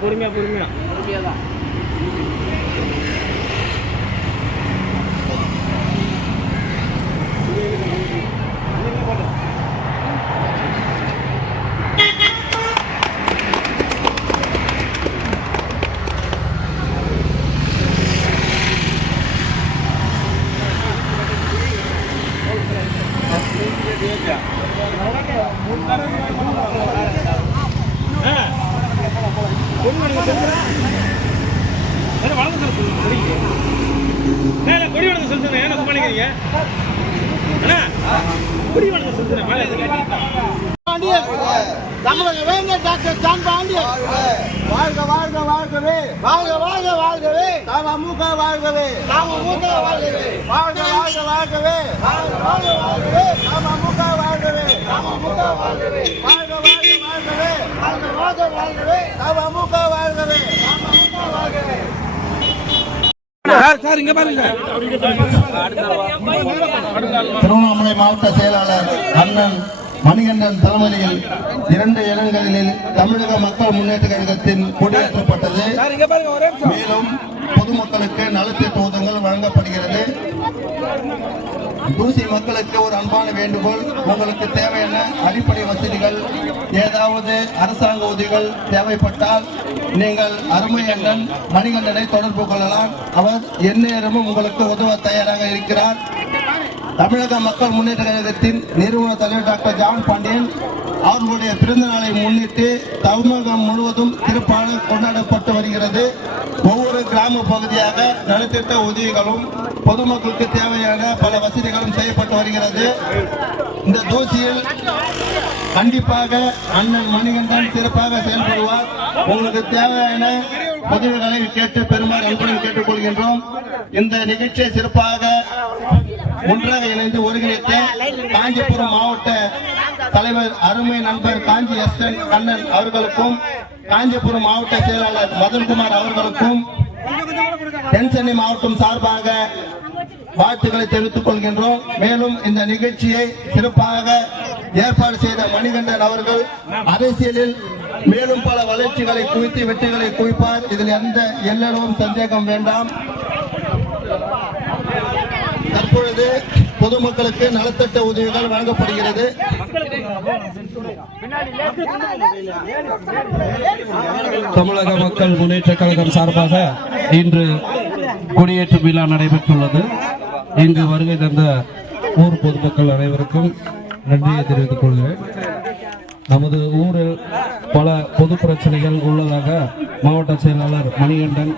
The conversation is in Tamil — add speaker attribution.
Speaker 1: பொறுமையா பொறுமையா. பொறுமையா சார் கொடி வளர்ந்து சொல்லுங்க என்ன பண்ணிக்கிறீங்க அண்ணா கொடி வளர்ந்து சொல்லுங்க மேலே
Speaker 2: பாண்டியன் தமிழக வேந்தர் டாக்டர் ஜான் பாண்டியன் வாழ்க வாழ்க வாழ்கவே. வாழ்க வாழ்க வாழ்கவே தமமுக வாழ்கவே தமமுக வாழ்கவே வாழ்க வாழ்க வாழ்கவே வாழ்க வாழ்க வாழ்கவே தமமுக வாழ்கவே வாழ்கவே வாழ்க வாழ்கவே. வாழ்கவே வாழ்கவே
Speaker 3: திருவண்ணாமலை மாவட்ட செயலாளர் அண்ணன் மணிகண்டன் தலைமையில் இரண்டு இடங்களில் தமிழக மக்கள் முன்னேற்ற கழகத்தின் கொடியேற்றப்பட்டது மேலும் பொதுமக்களுக்கு நலத்திட்ட உதவிகள் வழங்கப்படுகிறது. ஊசி மக்களுக்கு ஒரு அன்பான வேண்டுகோள். உங்களுக்கு தேவையான அடிப்படை வசதிகள் ஏதாவது அரசாங்க உதவிகள் தேவைப்பட்டால் நீங்கள் அருமையங்கன் மணிகண்டனை தொடர்பு கொள்ளலாம். அவர் எந்நேரமும் உங்களுக்கு உதவ தயாராக இருக்கிறார். தமிழக மக்கள் முன்னேற்ற கழகத்தின் நிறுவன தலைவர் டாக்டர் ஜான் பாண்டியன் அவர்களுடைய பிறந்த நாளை முன்னிட்டு தமிழகம் முழுவதும் திருப்பாடல் கொண்டாடப்பட்டு வருகிறது. ஒவ்வொரு கிராம பகுதியாக நலத்திட்ட உதவிகளும் பொதுமக்களுக்கு தேவையான பல வசதிகளும் செய்யப்பட்டு வருகிறது. இந்த தூசியில் கண்டிப்பாக அண்ணன் மணிகண்டன் சிறப்பாக செயல்படுவார். உங்களுக்கு தேவையான உதவிகளை கேட்டு பெருமாள் அன்புடன் கேட்டுக்கொள்கின்றோம். இந்த நிகழ்ச்சியை சிறப்பாக ஒன்றாக இணைந்து ஒருங்கிணைத்த காஞ்சிபுரம் மாவட்ட தலைவர் அருமை நண்பர் காஞ்சி எஸ் என் கண்ணன் அவர்களுக்கும் காஞ்சிபுரம் மாவட்ட செயலாளர் மதன்குமார் அவர்களுக்கும் தென்சென்னை மாவட்டம் சார்பாக வாழ்த்துக்களை தெரிவித்துக் கொள்கின்றோம். மேலும் இந்த நிகழ்ச்சியை சிறப்பாக ஏற்பாடு செய்த மணிகண்டன் அவர்கள் அரசியலில் மேலும் பல வளர்ச்சிகளை குவித்து வெற்றிகளை குவிப்பார். இதில் எந்த எல்லோரும் சந்தேகம் வேண்டாம். தற்பொழுது பொதுமக்களுக்கு நலத்திட்ட உதவிகள் வழங்கப்படுகிறது.
Speaker 4: தமிழக மக்கள் முன்னேற்ற கழகம் சார்பாக இன்று கொடியேற்றும் விழா நடைபெற்றுள்ளது. இங்கு வருகை தந்த ஊர் பொதுமக்கள் அனைவருக்கும் நன்றியை தெரிவித்துக் கொள்கிறேன். நமது ஊரில் பல பொது பிரச்சனைகள் உள்ளதாக மாவட்ட செயலாளர் மணிகண்டன்